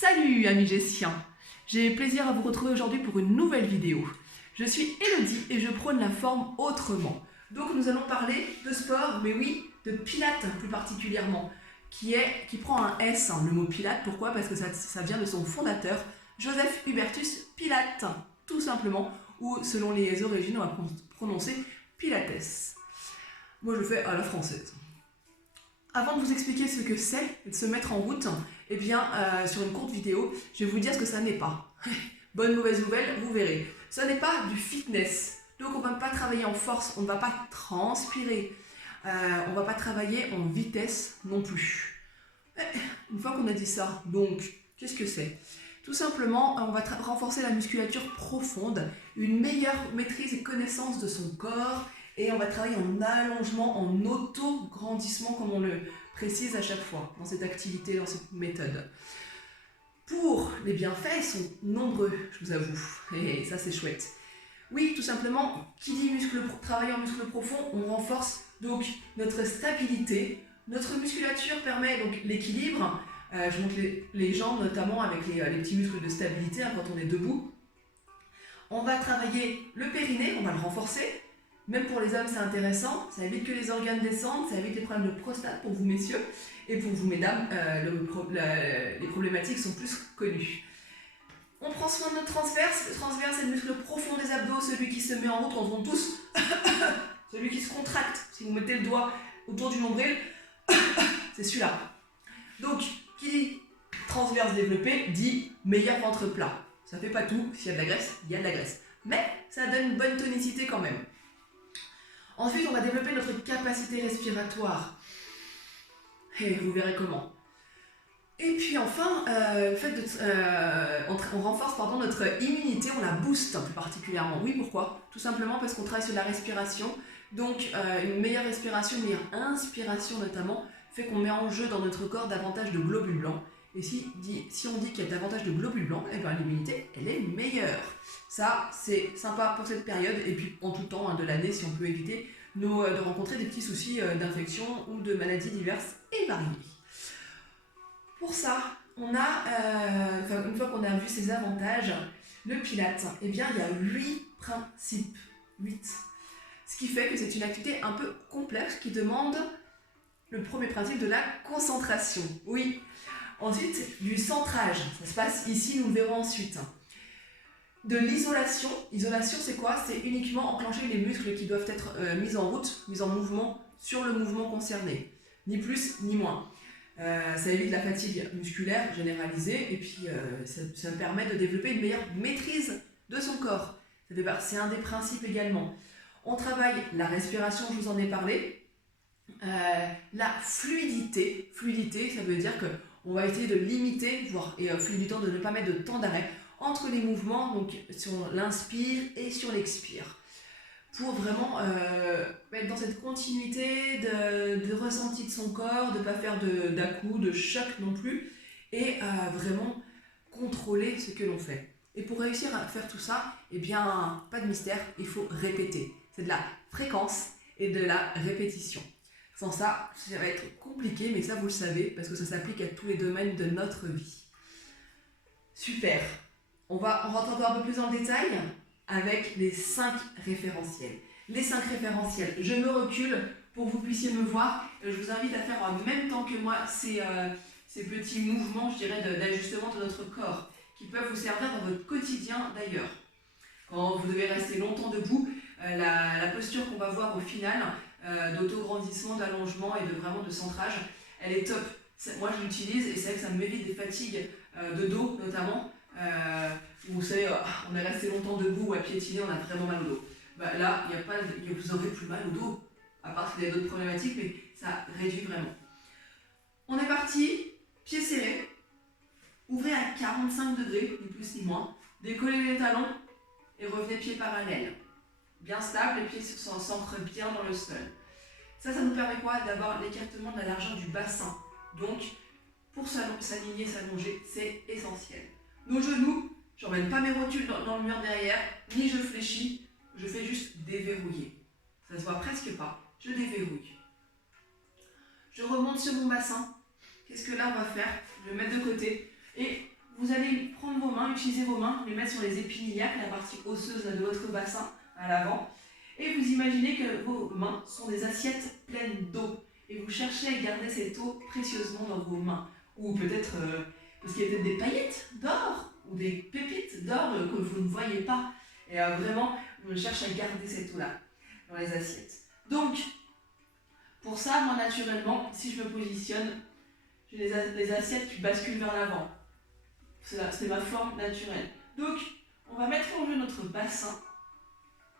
Salut amis gestiens, j'ai plaisir à vous retrouver aujourd'hui pour une nouvelle vidéo. Je suis Elodie et je prône la forme autrement. Donc nous allons parler de sport, mais oui, de pilates plus particulièrement, qui prend un S, le mot pilates. Pourquoi? Parce que ça vient de son fondateur, Joseph Hubertus Pilates, tout simplement, ou selon les origines on va prononcer Pilates. Moi je le fais à la française. Avant de vous expliquer ce que c'est et de se mettre en route, eh bien, sur une courte vidéo, je vais vous dire ce que ça n'est pas. Bonne, mauvaise nouvelle, vous verrez. Ce n'est pas du fitness. Donc on ne va pas travailler en force, on ne va pas transpirer. On ne va pas travailler en vitesse non plus. Une fois qu'on a dit ça, donc, qu'est-ce que c'est? Tout simplement, on va renforcer la musculature profonde, une meilleure maîtrise et connaissance de son corps, et on va travailler en allongement, en auto-grandissement, comme on le précise à chaque fois dans cette activité, dans cette méthode. Pour les bienfaits, ils sont nombreux, je vous avoue, et ça c'est chouette. Oui, tout simplement, qui dit travail en muscle profond, on renforce donc notre stabilité. Notre musculature permet donc l'équilibre. Je montre les jambes notamment avec les petits muscles de stabilité quand on est debout. On va travailler le périnée, on va le renforcer. Même pour les hommes, c'est intéressant, ça évite que les organes descendent, ça évite les problèmes de prostate pour vous messieurs, et pour vous mesdames, les problématiques sont plus connues. On prend soin de notre transverse. Le transverse, c'est le muscle profond des abdos, celui qui se met en route quand on tousse, celui qui se contracte. Si vous mettez le doigt autour du nombril, c'est celui-là. Donc, qui dit transverse développé, dit meilleur ventre plat. Ça fait pas tout, s'il y a de la graisse, il y a de la graisse. Mais ça donne une bonne tonicité quand même. Ensuite, on va développer notre capacité respiratoire. Et vous verrez comment. Et puis enfin, on renforce notre immunité, on la booste plus particulièrement. Oui, pourquoi? Tout simplement parce qu'on travaille sur la respiration. Donc une meilleure respiration, une meilleure inspiration notamment, fait qu'on met en jeu dans notre corps davantage de globules blancs. Et si on dit qu'il y a davantage de globules blancs, eh ben, l'immunité, elle est meilleure. Ça, c'est sympa pour cette période, et puis en tout temps de l'année, si on peut éviter de rencontrer des petits soucis d'infection ou de maladies diverses et variées. Pour ça, on a, une fois qu'on a vu ces avantages, le Pilates, eh bien, il y a 8 principes. 8. Ce qui fait que c'est une activité un peu complexe qui demande le premier principe de la concentration. Oui. Ensuite, du centrage. Ça se passe ici, nous le verrons ensuite. De l'isolation. Isolation, c'est quoi? C'est uniquement enclencher les muscles qui doivent être mis en route, mis en mouvement sur le mouvement concerné. Ni plus, ni moins. Ça évite la fatigue musculaire généralisée et puis ça permet de développer une meilleure maîtrise de son corps. C'est un des principes également. On travaille la respiration, je vous en ai parlé. La fluidité. Fluidité, ça veut dire qu'on va essayer de limiter, voire fluidité, de ne pas mettre de temps d'arrêt entre les mouvements, donc sur l'inspire et sur l'expire. Pour vraiment être dans cette continuité de ressenti de son corps, de ne pas faire d'à-coups, de choc non plus, et vraiment contrôler ce que l'on fait. Et pour réussir à faire tout ça, eh bien, pas de mystère, il faut répéter. C'est de la fréquence et de la répétition. Sans ça, ça va être compliqué, mais ça vous le savez, parce que ça s'applique à tous les domaines de notre vie. Super. On rentre encore un peu plus dans le détail avec les 5 référentiels. Les 5 référentiels, je me recule pour que vous puissiez me voir. Je vous invite à faire en même temps que moi ces petits mouvements, je dirais, d'ajustement de notre corps, qui peuvent vous servir dans votre quotidien d'ailleurs. Quand vous devez rester longtemps debout, la posture qu'on va voir au final, d'autograndissement, d'allongement et vraiment de centrage, elle est top. Moi je l'utilise et c'est vrai que ça m'évite des fatigues de dos notamment. Vous savez, on est resté longtemps debout ou à piétiner, on a vraiment mal au dos. Bah, là, vous n'aurez plus mal au dos, à part qu'il y a d'autres problématiques, mais ça réduit vraiment. On est parti, pieds serrés, ouvrez à 45 degrés, ni plus ni moins, décollez les talons et revenez pieds parallèles. Bien stable, les pieds s'ancrent bien dans le sol. Ça nous permet quoi? D'avoir l'écartement de la largeur du bassin. Donc, pour s'aligner, s'allonger, c'est essentiel. Nos genoux, je n'emmène pas mes rotules dans le mur derrière, ni je fléchis, je fais juste déverrouiller. Ça ne se voit presque pas, je déverrouille. Je remonte sur mon bassin. Qu'est-ce que là on va faire? Je vais le mettre de côté et vous allez prendre vos mains, utiliser vos mains, les mettre sur les épinilliaques, la partie osseuse de votre bassin à l'avant. Et vous imaginez que vos mains sont des assiettes pleines d'eau. Et vous cherchez à garder cette eau précieusement dans vos mains. Ou peut-être, parce qu'il y a peut-être des paillettes d'or, ou des pépites d'or que vous ne voyez pas. Et vraiment, on cherche à garder cette eau-là dans les assiettes. Donc, pour ça, moi naturellement, si je me positionne, j'ai les assiettes qui basculent vers l'avant. C'est ma forme naturelle. Donc, on va mettre en jeu notre bassin.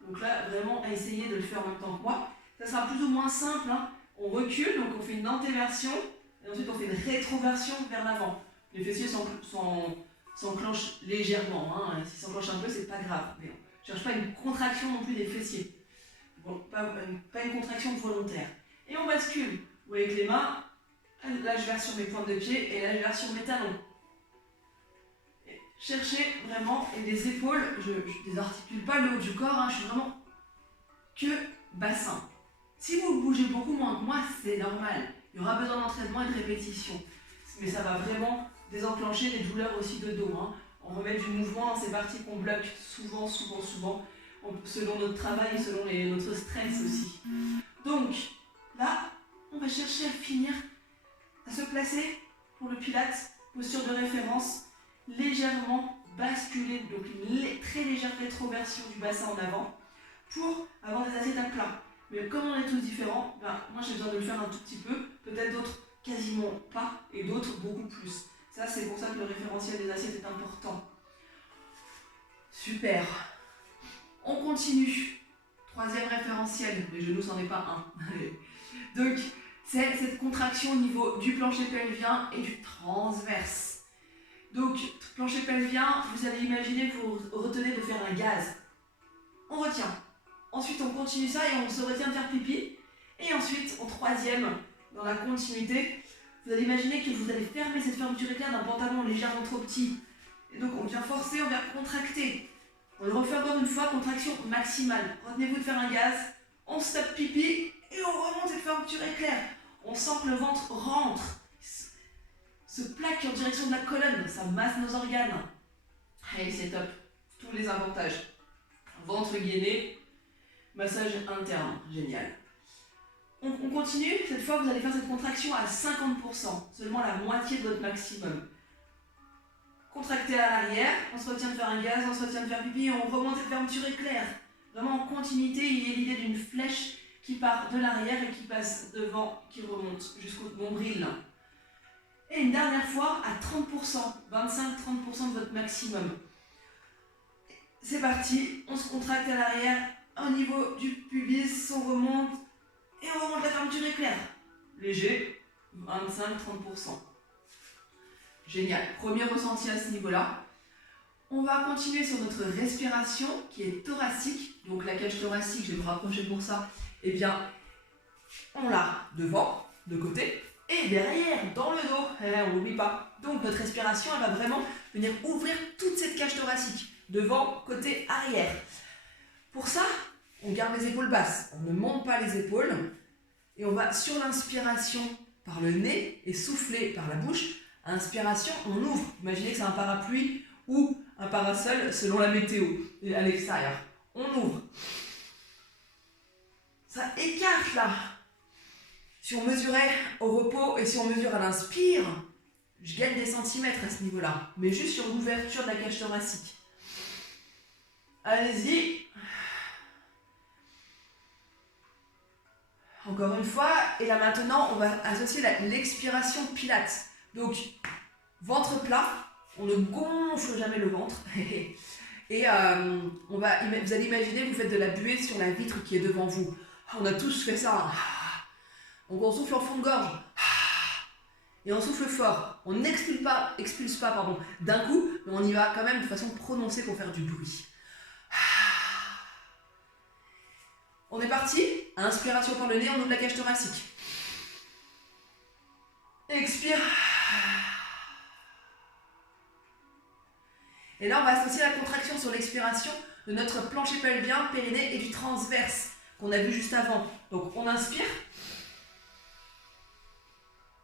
Donc là, vraiment, à essayer de le faire en même temps que moi. Ça sera plus ou moins simple, hein. On recule, donc on fait une antéversion, et ensuite on fait une rétroversion vers l'avant. Les fessiers s'enclenchent légèrement, hein. S'ils s'enclenchent un peu, c'est pas grave. Mais on ne cherche pas une contraction non plus des fessiers. Bon, pas une contraction volontaire. Et on bascule. Vous voyez que les mains, là je verse sur mes pointes de pied, et là je verse sur mes talons. Cherchez vraiment, et les épaules, je ne désarticule pas le haut du corps, hein, je suis vraiment que bassin. Si vous bougez beaucoup moins que moi, c'est normal. Il y aura besoin d'entraînement et de répétition. Mais ça va vraiment désenclencher les douleurs aussi de dos, hein. On remet du mouvement, c'est parti qu'on bloque souvent, selon notre travail et selon notre stress aussi. Donc, là, on va chercher à finir, à se placer pour le pilates, posture de référence, légèrement basculer, donc une très légère rétroversion du bassin en avant, pour avoir des assiettes à plat. Mais comme on est tous différents, moi j'ai besoin de le faire un tout petit peu, peut-être d'autres quasiment pas, et d'autres beaucoup plus. Ça, c'est pour ça que le référentiel des assiettes est important. Super. On continue. Troisième référentiel, les genoux, c'en est pas un. Donc, c'est cette contraction au niveau du plancher pelvien et du transverse. Donc, plancher pelvien, vous allez imaginer que vous retenez de faire un gaz. On retient. Ensuite, on continue ça et on se retient de faire pipi. Et ensuite, en troisième, dans la continuité, vous allez imaginer que vous allez fermer cette fermeture éclair d'un pantalon légèrement trop petit. Et donc, on vient forcer, on vient contracter. On le refait encore une fois, contraction maximale. Retenez-vous de faire un gaz, on stoppe pipi et on remonte cette fermeture éclair. On sent que le ventre rentre, se plaque en direction de la colonne, ça masse nos organes. Allez, c'est top. Tous les avantages. Ventre gainé, massage interne, génial. On continue, cette fois vous allez faire cette contraction à 50%, seulement la moitié de votre maximum. Contractez à l'arrière, on se retient de faire un gaz, on se retient de faire pipi et on remonte cette fermeture éclair. Vraiment en continuité, il y a l'idée d'une flèche qui part de l'arrière et qui passe devant, qui remonte jusqu'au nombril. Et une dernière fois à 30%, 25-30% de votre maximum. C'est parti, on se contracte à l'arrière, au niveau du pubis, on remonte et on remonte la fermeture éclair. Léger, 25-30%. Génial, premier ressenti à ce niveau-là. On va continuer sur notre respiration qui est thoracique. Donc la cage thoracique, je vais me rapprocher pour ça. Eh bien, on l'a devant, de côté, et derrière, dans le dos. On n'oublie pas. Donc notre respiration, elle va vraiment venir ouvrir toute cette cage thoracique. Devant, côté, arrière. Pour ça, on garde les épaules basses. On ne monte pas les épaules. Et on va, sur l'inspiration, par le nez et souffler par la bouche. Inspiration, on ouvre. Imaginez que c'est un parapluie ou un parasol selon la météo à l'extérieur. On ouvre. Ça écarte là. Si on mesurait au repos et si on mesure à l'inspire, je gagne des centimètres à ce niveau-là. Mais juste sur l'ouverture de la cage thoracique. Allez-y. Encore une fois. Et là maintenant, on va associer l'expiration pilates. Donc, ventre plat. On ne gonfle jamais le ventre. Et vous allez imaginer que vous faites de la buée sur la vitre qui est devant vous. On a tous fait ça. Hein. Donc on souffle en fond de gorge. Et on souffle fort. On n'expulse pas d'un coup, mais on y va quand même de façon prononcée pour faire du bruit. On est parti. Inspiration par le nez, on ouvre la cage thoracique. Expire. Et là, on va associer la contraction sur l'expiration de notre plancher pelvien, périnée et du transverse qu'on a vu juste avant. Donc, on inspire.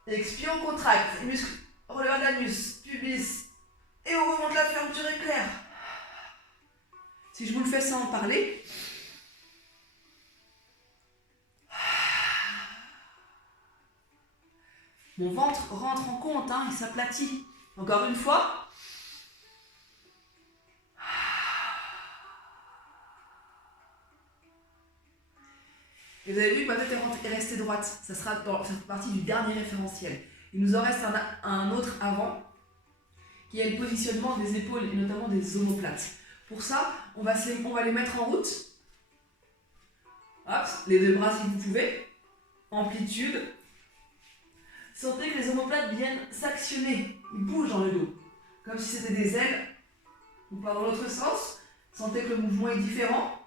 Expire, on contracte. Muscle relevant de l'anus, pubis, Et on remonte la fermeture éclair. Si je vous le fais sans en parler, mon ventre rentre en compte, hein, il s'aplatit. Encore une fois. Et vous avez vu que ma tête est restée droite. Ça sera dans cette partie du dernier référentiel. Il nous en reste un autre avant, qui est le positionnement des épaules et notamment des omoplates. Pour ça, on va les mettre en route. Hop, les deux bras si vous pouvez. Amplitude. Sentez que les omoplates viennent s'actionner. Ils bougent dans le dos. Comme si c'était des ailes. Ou pas dans l'autre sens. Sentez que le mouvement est différent.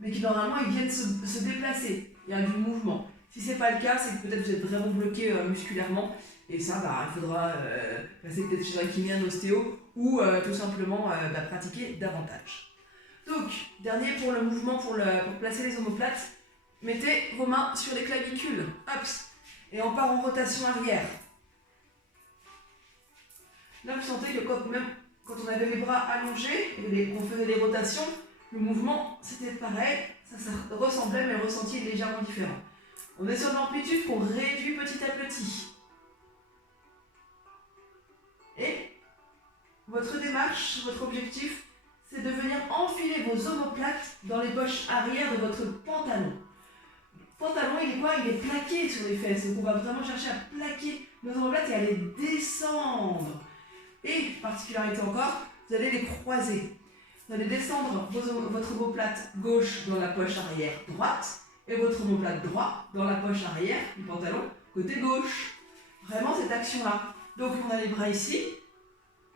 Mais que normalement, ils viennent se déplacer. Il y a du mouvement. Si ce n'est pas le cas, c'est que peut-être vous êtes vraiment bloqué musculairement. Et ça, il faudra passer peut-être chez un kiné, un ostéo, ou tout simplement pratiquer davantage. Donc, dernier pour le mouvement, pour placer les omoplates, mettez vos mains sur les clavicules. Hop. Et on part en rotation arrière. Là, vous sentez que même quand on avait les bras allongés et qu'on faisait les rotations, le mouvement, c'était pareil, ça ressemblait, mais le ressenti est légèrement différent. On est sur de l'amplitude qu'on réduit petit à petit. Et votre démarche, votre objectif, c'est de venir enfiler vos omoplates dans les poches arrière de votre pantalon. Le pantalon, il est quoi? Il est plaqué sur les fesses. Donc on va vraiment chercher à plaquer nos omoplates et à les descendre. Et, particularité encore, vous allez les croiser. Vous allez descendre votre omoplate gauche dans la poche arrière droite et votre omoplate droit dans la poche arrière du pantalon côté gauche. Vraiment cette action-là. Donc on a les bras ici.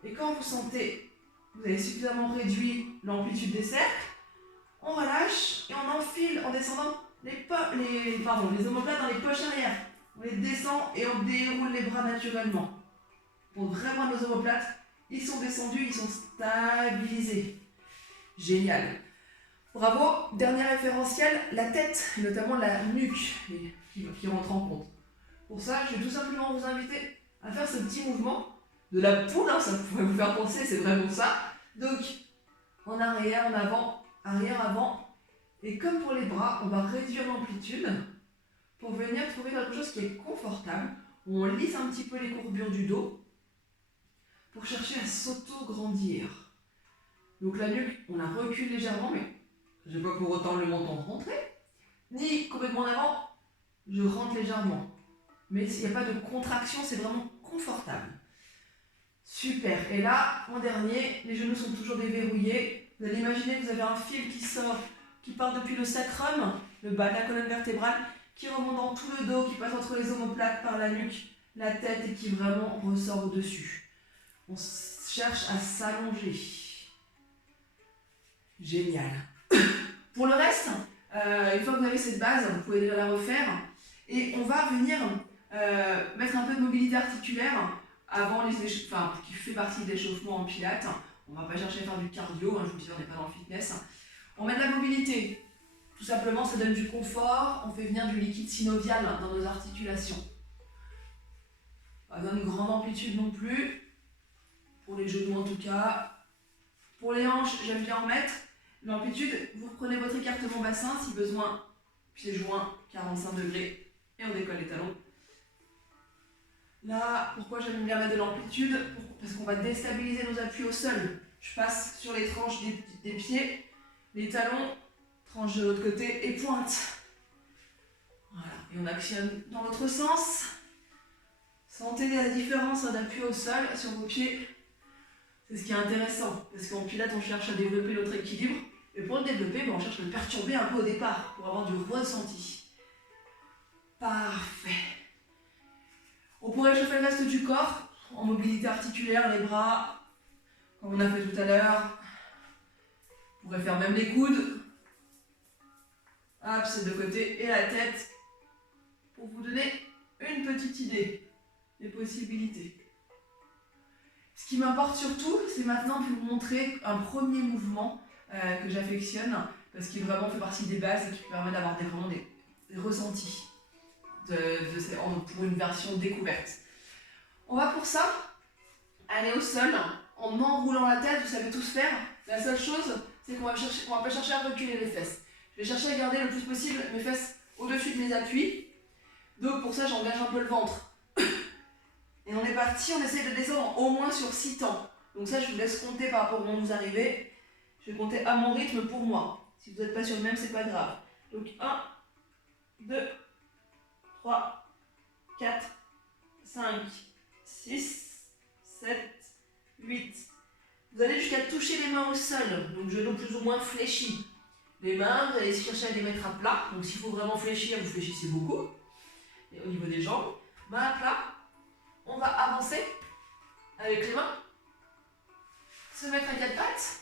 Et quand vous sentez, vous avez suffisamment réduit l'amplitude des cercles, on relâche et on enfile en descendant les omoplates dans les poches arrière. On les descend et on déroule les bras naturellement. Pour vraiment nos omoplates, ils sont descendus, ils sont stabilisés. Génial. Bravo. Dernier référentiel, la tête, et notamment la nuque qui rentre en compte. Pour ça, je vais tout simplement vous inviter à faire ce petit mouvement de la poule, hein, ça pourrait vous faire penser, c'est vraiment ça. Donc, en arrière, en avant, arrière, avant. Et comme pour les bras, on va réduire l'amplitude pour venir trouver quelque chose qui est confortable, où on lisse un petit peu les courbures du dos pour chercher à s'auto-grandir. Donc la nuque, on la recule légèrement, mais je ne vais pas pour autant le menton rentrer, ni complètement en avant, je rentre légèrement. Mais il n'y a pas de contraction, c'est vraiment confortable. Super. Et là, en dernier, les genoux sont toujours déverrouillés. Vous allez imaginer que vous avez un fil qui sort, qui part depuis le sacrum, le bas de la colonne vertébrale, qui remonte dans tout le dos, qui passe entre les omoplates par la nuque, la tête et qui vraiment ressort au-dessus. On cherche à s'allonger. Génial. Pour le reste, une fois que vous avez cette base, vous pouvez déjà la refaire. Et on va venir mettre un peu de mobilité articulaire avant qui fait partie de l'échauffement en pilates. On ne va pas chercher à faire du cardio, je vous dis, on n'est pas dans le fitness. On met de la mobilité. Tout simplement, ça donne du confort. On fait venir du liquide synovial dans nos articulations. Pas besoin d'une grande amplitude non plus. Pour les genoux en tout cas. Pour les hanches, j'aime bien en mettre. L'amplitude, vous prenez votre écartement bassin, si besoin, pieds joints, 45 degrés, et on décolle les talons. Là, pourquoi j'aime bien mettre de l'amplitude? Parce qu'on va déstabiliser nos appuis au sol. Je passe sur les tranches des pieds, les talons, tranche de l'autre côté et pointe. Voilà, et on actionne dans l'autre sens. Sentez la différence d'appui au sol sur vos pieds. C'est ce qui est intéressant, parce qu'en pilates, on cherche à développer notre équilibre. Et pour le développer, on cherche à le perturber un peu au départ, pour avoir du ressenti. Parfait. On pourrait échauffer le reste du corps, en mobilité articulaire, les bras, comme on a fait tout à l'heure. On pourrait faire même les coudes. Hop, c'est de côté, et la tête, pour vous donner une petite idée des possibilités. Ce qui m'importe surtout, c'est maintenant de vous montrer un premier mouvement que j'affectionne, parce qu'il vraiment fait partie des bases et qui permet d'avoir vraiment des ressentis pour une version découverte. On va pour ça aller au sol en enroulant la tête, vous savez tous faire. La seule chose, c'est qu'on va pas chercher à reculer les fesses. Je vais chercher à garder le plus possible mes fesses au-dessus de mes appuis. Donc pour ça, j'engage un peu le ventre. Et on est parti, on essaie de descendre au moins sur 6 temps. Donc ça, je vous laisse compter par rapport au moment où vous arrivez. Je vais compter à mon rythme pour moi. Si vous n'êtes pas sur le même, c'est pas grave. Donc 1, 2, 3, 4, 5, 6, 7, 8. Vous allez jusqu'à toucher les mains au sol, donc genoux plus ou moins fléchis. Les mains, vous allez chercher à les mettre à plat. Donc s'il faut vraiment fléchir, vous fléchissez beaucoup. Et au niveau des jambes, mains à plat. On va avancer avec les mains, se mettre à 4 pattes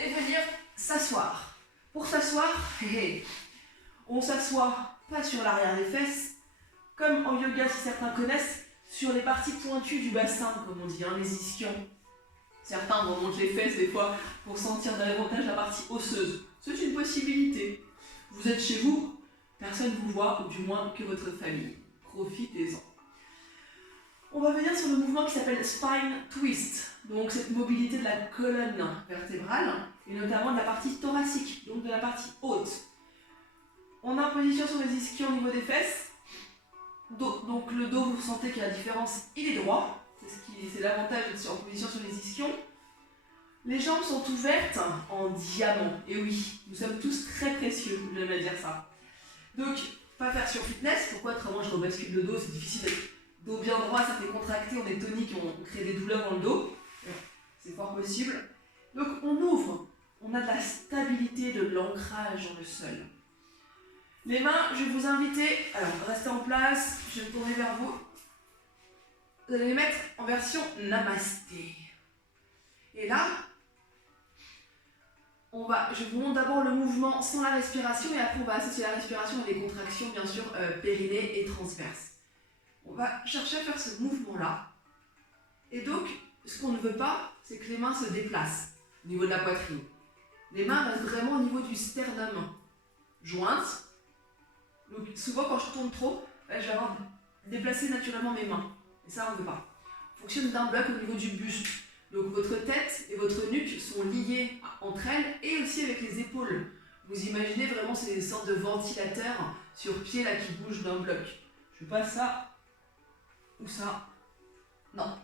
et venir s'asseoir. Pour s'asseoir, on s'assoit pas sur l'arrière des fesses, comme en yoga si certains connaissent, sur les parties pointues du bassin, comme on dit, les ischions. Certains remontent les fesses des fois pour sentir davantage la partie osseuse. C'est une possibilité. Vous êtes chez vous, personne ne vous voit, ou du moins que votre famille. Profitez-en. On va venir sur le mouvement qui s'appelle Spine Twist, donc cette mobilité de la colonne vertébrale, et notamment de la partie thoracique, donc de la partie haute. On est en position sur les ischions au niveau des fesses, donc le dos, vous sentez qu'il y a la différence, il est droit, c'est l'avantage d'être en position sur les ischions. Les jambes sont ouvertes en diamant, et oui, nous sommes tous très précieux, j'aime à dire ça. Donc, pas faire sur fitness, pourquoi autrement je rebascule le dos, c'est difficile d'être dos bien droit, ça fait contracter, on est tonique, on crée des douleurs dans le dos. C'est fort possible. Donc on ouvre, on a de la stabilité, de l'ancrage dans le sol. Les mains, je vais vous inviter, alors restez en place, je vais me tourner vers vous. Vous allez les mettre en version namasté. Et là, je vous montre d'abord le mouvement sans la respiration et après on va associer la respiration et les contractions, bien sûr, périnée et transverse. On va chercher à faire ce mouvement-là. Et donc, ce qu'on ne veut pas, c'est que les mains se déplacent au niveau de la poitrine. Les mains restent vraiment au niveau du sternum, jointes. Donc, souvent, quand je tourne trop, je vais avoir déplacé naturellement mes mains. Et ça, on ne veut pas. On fonctionne d'un bloc au niveau du buste. Donc, votre tête et votre nuque sont liées entre elles et aussi avec les épaules. Vous imaginez vraiment ces sortes de ventilateurs sur pied là qui bougent d'un bloc. Je fais pas ça. Ou ça. Non.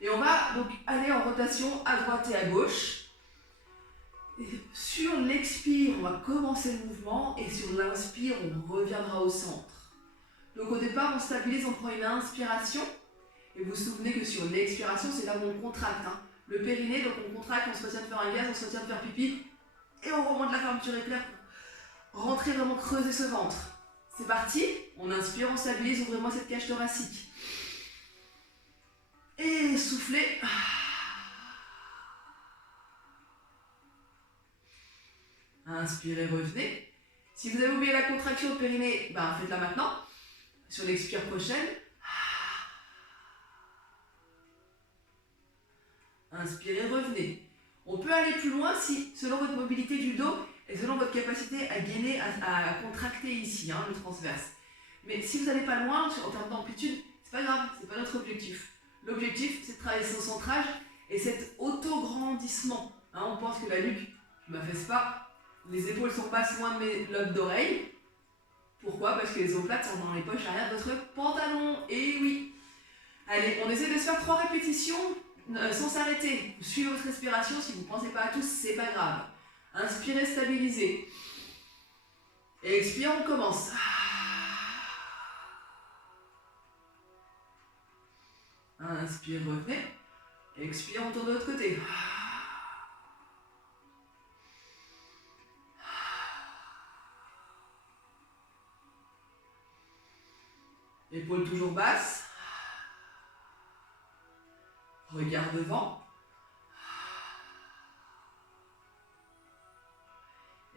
Et on va donc aller en rotation à droite et à gauche. Et sur l'expire, on va commencer le mouvement et sur l'inspire, on reviendra au centre. Donc au départ, on stabilise, on prend une inspiration. Et vous vous souvenez que sur l'expiration, c'est là où on contracte. Le périnée, donc on contracte, on se retient de faire un gaz, on se retient de faire pipi. Et on remonte la fermeture éclair pour rentrer vraiment creuser ce ventre. C'est parti. On inspire, on stabilise, ouvrez-moi cette cage thoracique. Et soufflez. Inspirez, revenez. Si vous avez oublié la contraction au périnée, faites-la maintenant. Sur l'expire prochaine. Inspirez, revenez. On peut aller plus loin si, selon votre mobilité du dos et selon votre capacité à gainer, à contracter ici, le transverse. Mais si vous n'allez pas loin, en termes d'amplitude, c'est pas grave, c'est pas notre objectif. L'objectif, c'est de travailler son centrage et cet auto-grandissement. On pense que la nuque, je ne m'affaisse pas, les épaules sont basses loin de mes lobes d'oreilles. Pourquoi? Parce que les omoplates sont dans les poches arrière de votre pantalon. Et oui. Allez, on essaie de se faire 3 répétitions sans s'arrêter. Suivez votre respiration, si vous ne pensez pas à tous, c'est pas grave. Inspirez, stabilisez. Et expire, on commence. Inspire, revenez. Expire, on tourne de l'autre côté. Épaules toujours basses. Regard devant.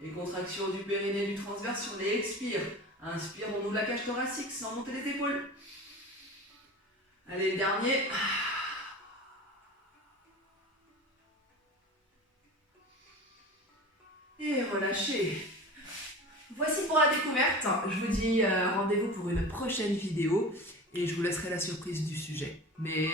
Et contraction du périnée, du transverse sur les expires. Inspire, on ouvre la cage thoracique sans monter les épaules. Allez, le dernier. Et relâchez. Voici pour la découverte. Je vous dis rendez-vous pour une prochaine vidéo et je vous laisserai la surprise du sujet. Mais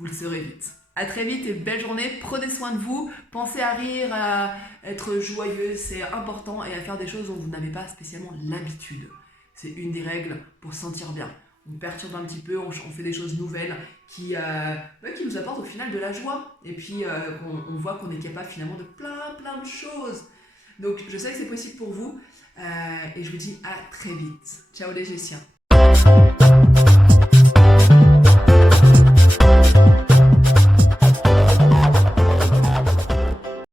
vous le saurez vite. À très vite et belle journée, prenez soin de vous, pensez à rire, à être joyeux, c'est important, et à faire des choses dont vous n'avez pas spécialement l'habitude. C'est une des règles pour se sentir bien. On perturbe un petit peu, on fait des choses nouvelles qui nous apportent au final de la joie. Et puis on voit qu'on est capable finalement de plein de choses. Donc je sais que c'est possible pour vous et je vous dis à très vite. Ciao les Gétiens.